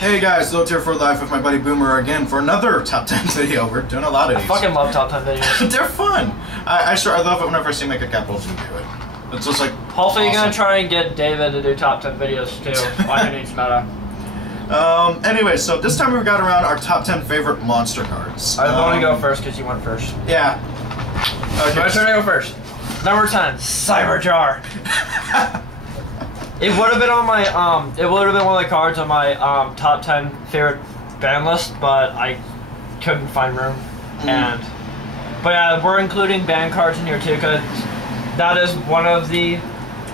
Hey guys, Low Tier for Life with my buddy Boomer again for another top 10 video. We're doing a lot of these. I fucking love top 10 videos. They're fun. I love it whenever I see Make a Capitals and do it. It's just like hopefully awesome. You're gonna try and get David to do top 10 videos too. Who needs meta? Anyway, so this time we got around our top 10 favorite monster cards. I want to go first because you went first. Yeah. Okay. My turn to go first. Number 10, Cyberjar. It would have been on my it would have been one of the cards on my top 10 favorite band list, but I couldn't find room. But yeah, we're including band cards in here too, because that is one of the.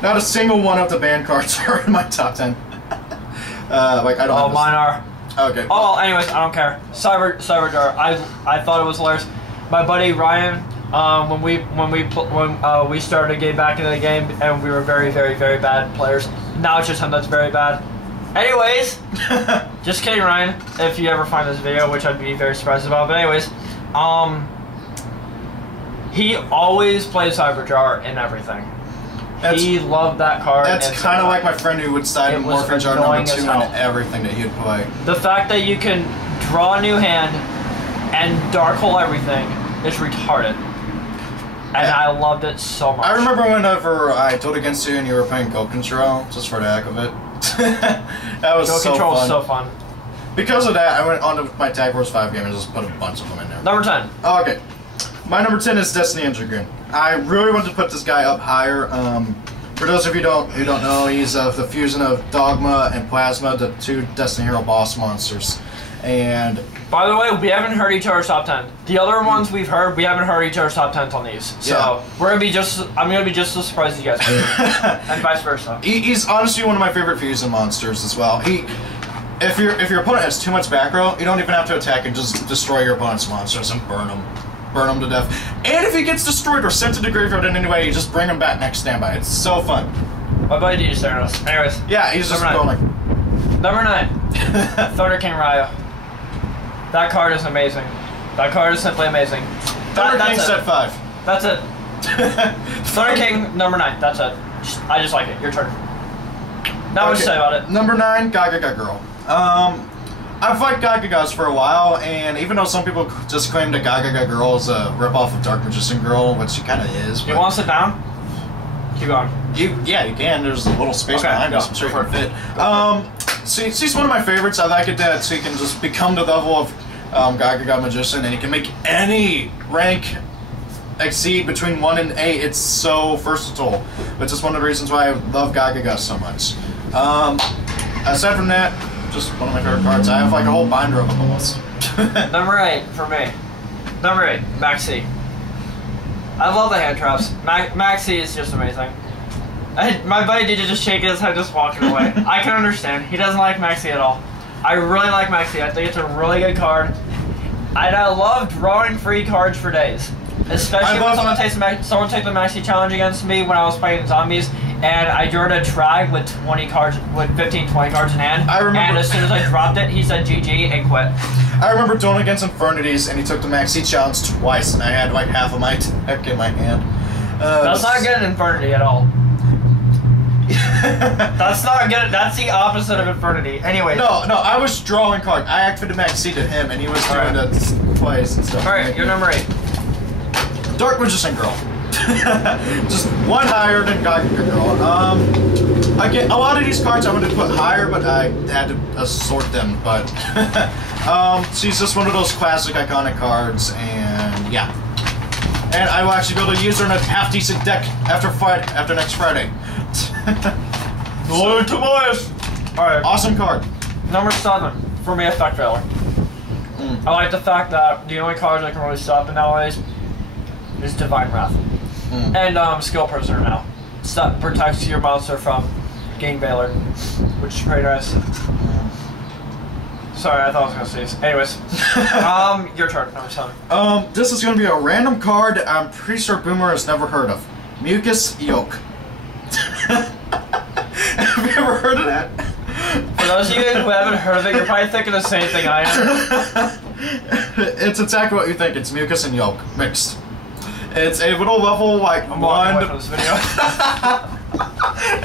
Not a single one of the band cards are in my top 10. Like I don't. Oh, mine are. Okay. Oh, anyways, I don't care. Cyberjar. I thought it was hilarious. My buddy Ryan. When we started getting back into the game, and we were very bad players. Now it's just him that's very bad. Anyways, just kidding, Ryan. If you ever find this video, which I'd be very surprised about. But anyways, he always plays Cyberjar in everything. He loved that card. That's kind of like my friend who would side in Morphin Jar number 2 and everything that he'd play. The fact that you can draw a new hand and dark hole everything is retarded. And I loved it so much. I remember whenever I dueled against you and you were playing Go Control, just for the heck of it. That was so fun. Go Control was so fun. Because of that, I went on to my Tag Force 5 game and just put a bunch of them in there. Number 10. Oh, okay. My number 10 is Destiny and Dragoon. I really wanted to put this guy up higher. For those of you who don't know, he's the fusion of Dogma and Plasma, the two Destiny Hero boss monsters. And by the way, we haven't heard each other's top 10. The other ones we've heard, we haven't heard each other's top 10s on these. So yeah. I'm gonna be just as surprised as you guys are. And vice versa. He's honestly one of my favorite fusion monsters as well. If your opponent has too much back row, you don't even have to attack and just destroy your opponent's monsters and burn them to death. And if he gets destroyed or sent to the graveyard in any way, you just bring him back next standby. It's so fun. My buddy DJ staring at us. Anyways. Yeah, he's just going like. Number 9. Thunder King Ryo. That card is amazing. That card is simply amazing. Thunder King set 5. That's it. Thunder King number 9. That's it. I just like it. Your turn. Now what to say about it? Number 9, Gaga Girl. I've liked Gaga for a while, and even though some people just claim that Gaga Girl is a ripoff of Dark Magician Girl, which she kind of is. You want to sit down? Keep going. Yeah, you can. There's a little space behind us. I'm sure you can fit. She's one of my favorites. I like it that she can just become the level of Gaga Magician, and you can make any rank exceed between 1 and 8. It's so versatile, which is one of the reasons why I love Gaga so much. Aside from that, just one of my favorite cards. I have like a whole binder of them almost. Number 8 for me. Number 8, Maxi. I love the hand traps. Maxi is just amazing. My buddy DJ just shaking his head, just walking away. I can understand. He doesn't like Maxi at all. I really like Maxi. I think it's a really good card. And I love drawing free cards for days. Especially when someone takes the Maxi challenge against me when I was playing zombies, and I drew a Trag with 15, 20 cards in hand. And as soon as I dropped it, he said GG and quit. I remember dueling against Infernities, and he took the Maxi challenge twice, and I had like half of my deck in my hand. That's not good in Infernity at all. That's not good. That's the opposite of Infernity. Anyway. No, I was drawing cards. I activated Maxi to him, and he was doing the plays and stuff. Alright, you're number 8. Dark Magician Girl. Just one higher than Gaga Girl. I get a lot of these cards I wanted to put higher, but I had to assort them. But she's just one of those classic iconic cards, and yeah. And I will actually be able to use her in a half-decent deck after next Friday. Hello, Tobias! Alright. Awesome card. Number 7, for me, Effect Veiler. I like the fact that the only cards I can really stop in nowadays is Divine Wrath. And Skill Prisoner now. Protects your monster from getting Veiler, which is pretty nice. Sorry, I thought I was going to say this. Anyways. Your turn, number 7. This is going to be a random card I'm pretty sure Boomer has never heard of. Mucus Yolk. Have you ever heard of that? For those of you who haven't heard of it, you're probably thinking the same thing I am. It's exactly what you think. It's mucus and yolk mixed. It's a little level like I'm walking away from this video.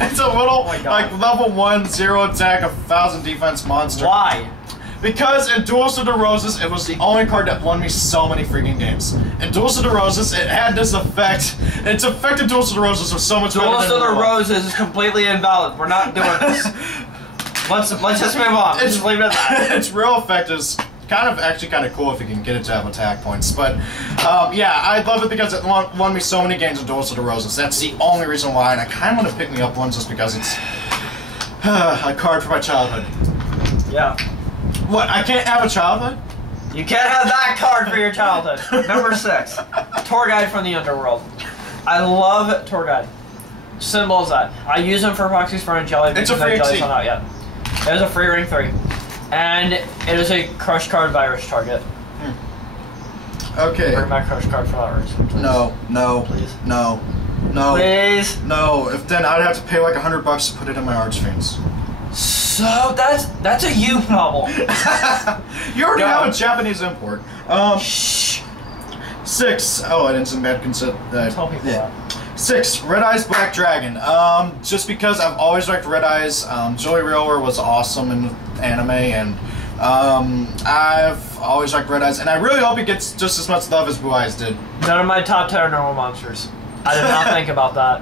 It's a little, like, level 1, 0 attack, 1,000 defense monster. Why? Because in Duels of the Roses, it was the only card that won me so many freaking games. In Duels of the Roses, it had this effect. Its effect in Duels of the Roses was so much better than Duels of the Roses is completely invalid. We're not doing this. Let's just move on. Let's just leave it at that. Its real effect is actually kind of cool if you can get it to have attack points. But yeah, I love it because it won me so many games in Duels of the Roses. That's the only reason why, and I kind of want to pick me up one just because it's a card for my childhood. Yeah. What? I can't have a childhood? You can't have that card for your childhood. Number 6, Tour Guide from the Underworld. I love Tour Guide. Simple as that. I use them for Proxy's Friend Jelly because it's a free Jelly's not out yet. It is a free ring 3. And it is a crush card virus target. Okay. Bring my crush card for that reason, please. No. Please. No. Please. No. If then I'd have to pay like $100 to put it in my Archfiends. So that's a you problem. You already have a Japanese import. Shh. 6. Oh, I didn't send bad consent. Tell people that. 6. Red Eyes Black Dragon. Just because I've always liked Red Eyes. Joey Reeler was awesome in anime, and I've always liked Red Eyes, and I really hope he gets just as much love as Blue Eyes did. None of my top 10 are normal monsters. I did not think about that.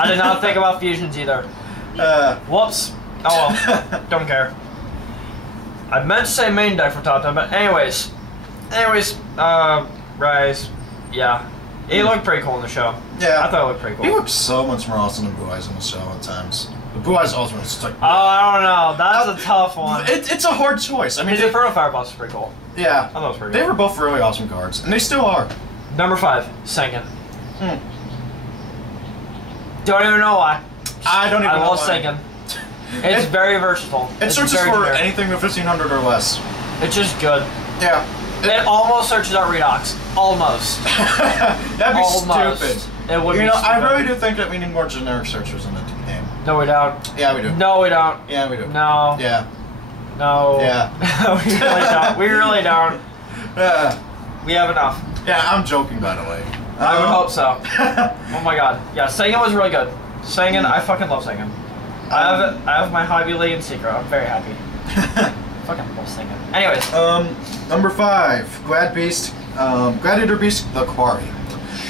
I did not think about fusions either. Whoops. Oh well. Don't care. I meant to say main deck for top 10, but anyways, Rise. Yeah. He looked pretty cool in the show. Yeah. I thought it looked pretty cool. He looked so much more awesome than Blue Eyes in the show at times. The Blue Eyes Ultimate was just like... Oh, I don't know. That's a tough one. It's a hard choice. I mean... His Inferno Fireboss is pretty cool. Yeah. I thought it was pretty They cool. were both really awesome cards. And they still are. Number 5, Sengen. Don't even know why. I don't even know I love why. Sengen. It's very versatile. It searches for generic. anything with 1500 or less. It's just good. Yeah. It almost searches out Redox. Almost. That'd be stupid. It would be know, stupid. I really do think that we need more generic searchers in the game. No, we don't. Yeah, we do. No, we don't. Yeah, we do. No. Yeah. No. Yeah. We really don't. We really don't. We have enough. Yeah, I'm joking, by the way. I would hope so. Oh my god. Yeah, Sengen was really good. Sengen, I fucking love Sengen. I have my hobby league in secret. I'm very happy. Fucking love Sengen. Anyways. Number 5, Gladiator Beast, the Quarry.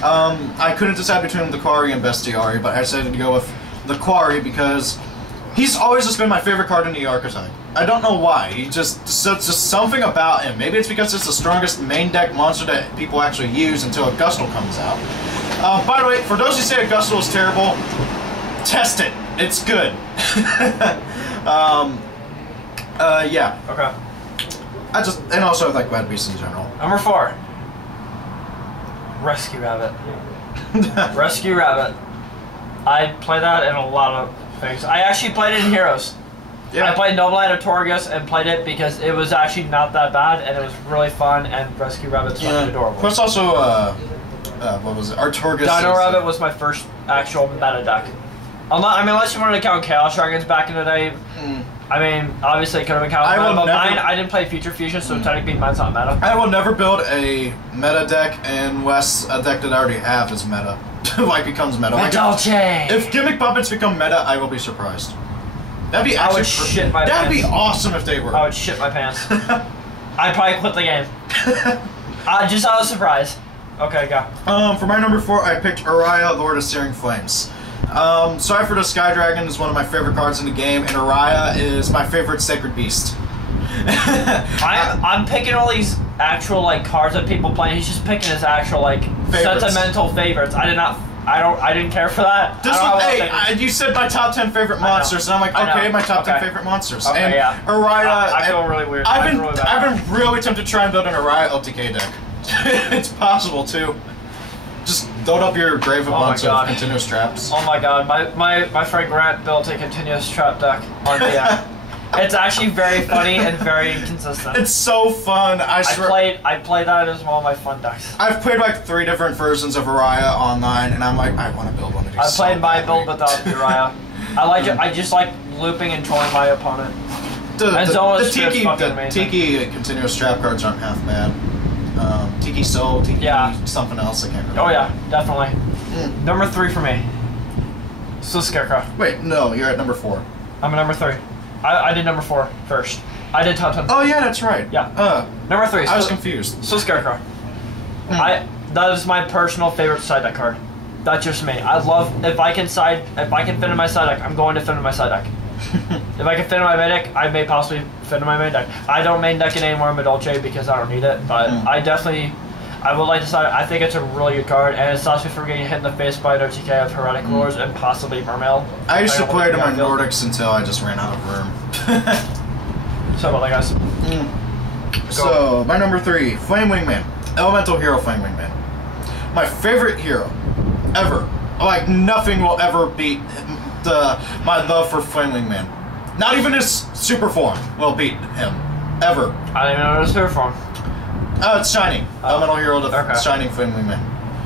I couldn't decide between the Quarry and Bestiari, but I decided to go with the Quarry because he's always just been my favorite card in the archetype. I don't know why. He just something about him. Maybe it's because it's the strongest main deck monster that people actually use until a Gustle comes out. By the way, for those who say a Gustle is terrible, test it. It's good. Yeah. Okay. And also I like Glad Beasts in general. Number 4. Rescue Rabbit. Rescue Rabbit. I play that in a lot of things. I actually played it in Heroes. Yeah. I played Noble Knight of Torgus and played it because it was actually not that bad and it was really fun, and Rescue Rabbit's fucking adorable. Plus also, what was it? Artorgus. Dino Rabbit was my first actual meta deck. Unless you wanted to count Chaos Dragons back in the day. I mean, obviously it could have been counted meta, but mine, I didn't play Future Fusion, so technically mine's not meta. I will never build a meta deck unless a deck that I already have is meta. Like becomes meta. Metal Chain! If Gimmick Puppets become meta, I will be surprised. That'd be I would shit my pants. That'd be awesome if they were. I would shit my pants. I'd probably quit the game. Just out of surprise. Okay, go. For my number 4, I picked Uriah, Lord of Searing Flames. Sorry for the Sky Dragon is one of my favorite cards in the game, and Uriah is my favorite Sacred Beast. I'm picking all these actual cards that people play. He's just picking his actual favorites. Sentimental favorites. I didn't care for that. You said my top 10 favorite monsters, and I'm like, okay, my top 10 favorite monsters. Okay, and yeah. Uriah. I feel really weird. I've been really tempted to try and build an Uriah LTK deck. It's possible too. Just load up your grave a bunch of continuous traps. Oh my god, my friend Grant built a continuous trap deck on DM. It's actually very funny and very inconsistent. It's so fun. I played that as one of my fun decks. I've played 3 different versions of Uriah online, and I'm like, I want to build one of these. I played my build without Uriah. I just like looping and trolling my opponent. The Tiki continuous trap cards aren't half bad. Tiki Soul, Tiki something else, I can't remember. Oh yeah, definitely. Number 3 for me. So Scarecrow. Wait, no, you're at number 4. I'm at number 3. I did number 4 first. I did top 10. Oh yeah, that's right. Yeah. Number 3. I was confused. So Scarecrow. That is my personal favorite side deck card. That's just me. I love if I can fit in my side deck, I'm going to fit in my side deck. If I can fit in my main deck, I may possibly fit in my main deck. I don't main deck it anymore in Medolce because I don't need it, but I would like to say I think it's a really good card, and it stops me from getting hit in the face by an OTK of Heretic Wars and possibly Mermail. I used to play it in my Nordics until I just ran out of room. So about that, guys. So, my number 3, Flame Wingman. Elemental Hero Flame Wingman. My favorite hero ever. Like, nothing will ever beat my love for Flame Wingman. Not even his super form will beat him. Ever. I don't even know his super form. It's Shining. Elemental Hero, the Shining Flame Wingman.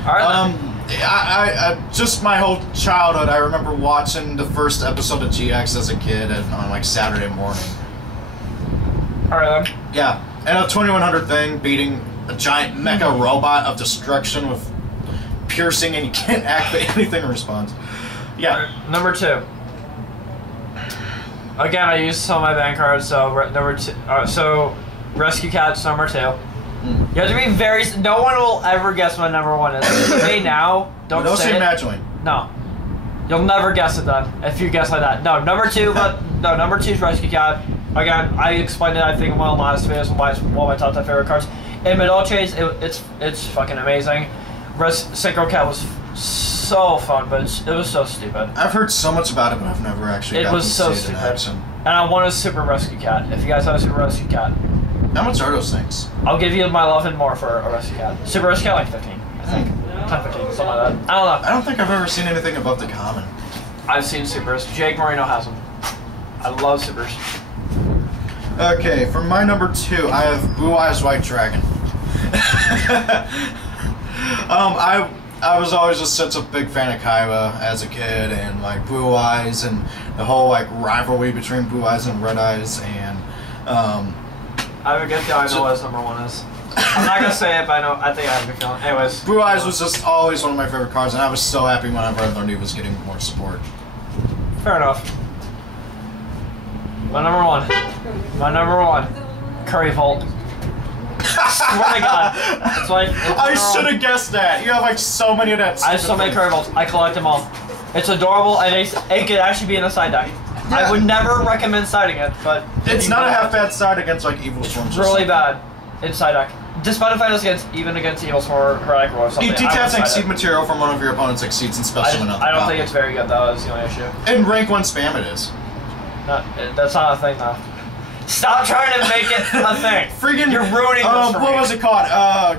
Alright. I just my whole childhood, I remember watching the first episode of GX as a kid on like Saturday morning. Alright then. Yeah. And a 2100 thing beating a giant mecha robot of destruction with piercing, and you can't activate anything in response. Yeah. Number 2. Again, I used some of my bank cards, so number 2. So Rescue Cat's number 2. You have to be very. No one will ever guess what number 1 is. Say now. Don't say Magdalene. No. You'll never guess it then if you guess like that. No, number 2. Number 2 is Rescue Cat. Again, I explained it. I think in one of the last videos. One of my top 10 favorite cards. In Medolce, it's fucking amazing. Synchro Cat was so fun, but it was so stupid. I've heard so much about it, but I've never actually gotten to see it in action. And I want a Super Rescue Cat. If you guys have a Super Rescue Cat. How much are those things? I'll give you my love and more for a Rescue Cat. Super Rescue Cat, like 15, I think. 10, 15, something like that. I don't know. I don't think I've ever seen anything above the common. I've seen Supers. Jake Marino has them. I love Supers. Okay, for my number 2, I have Blue Eyes White Dragon. I was always just such a big fan of Kaiba as a kid, and like Blue Eyes and the whole like rivalry between Blue Eyes and Red Eyes, and I have a good feeling I know what his number 1 is. I'm not gonna say it, but I think I have a good feeling. Anyways. Blue Eyes was just always one of my favorite cards, and I was so happy whenever I learned he was getting more support. Fair enough. My number 1. Curry Volt. Swear to God. It's like, I should have guessed that. You have like so many of that. I have so many Curry Volts. I collect them all. It's adorable, and it could actually be in a side deck. Yeah. I would never recommend siding it, but it's not a half bad side against like Evil Storm. It's really bad in side deck. Despite if I was even against Evil Storm or Heretic or something. You detach Exceed material from one of your opponent's Exceeds and special enough. I don't think it's very good though. That's the only issue. In rank 1 spam, it is. That's not a thing though. Stop trying to make it a thing. Freaking, you're ruining this for me. What was it called?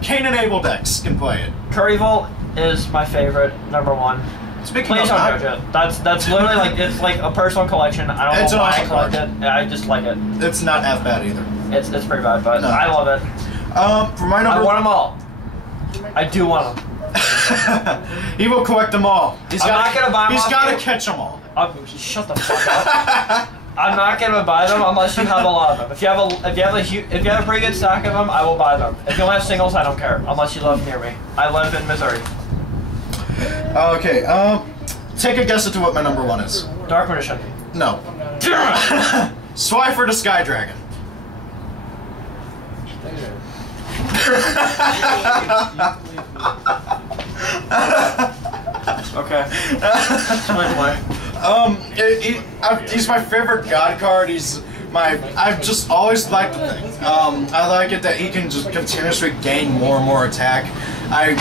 Cain-enabled decks can play it. Curry Volt is my favorite, number 1. Please don't judge it. That's literally like, it's like a personal collection. I don't know why I collect it. I just like it. It's not half bad either. It's pretty bad, but no. I love it. For my number, I want them all. I do want them. He will collect them all. I'm not gonna buy them. He's got to catch them all. Shut the fuck up. I'm not gonna buy them unless you have a lot of them. If you have a pretty good stack of them, I will buy them. If you don't have singles, I don't care. Unless you live near me. I live in Missouri. Okay. Take a guess into what my number 1 is. Dark Magician. No. Swifer the Sky Dragon. Okay. That's my play. He's my favorite god card. I've just always liked the thing. I like it that he can just continuously gain more and more attack. I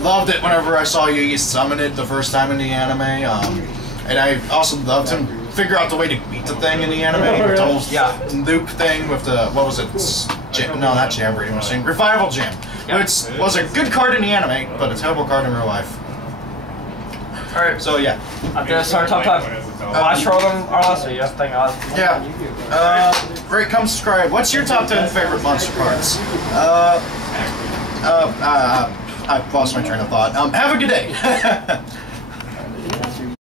loved it whenever I saw Yugi summon it the first time in the anime. And I also loved him figure out the way to beat the thing in the anime. With the whole loop thing with the, what was it? No, not Jamboree. I was saying Revival Jam. Which was a good card in the anime, but a terrible card in real life. Alright. So yeah. After this, our top 10. I showed them our last video, thank God. Yeah. Rate, come subscribe. What's your top 10 favorite monster cards? I've lost my train of thought. Have a good day.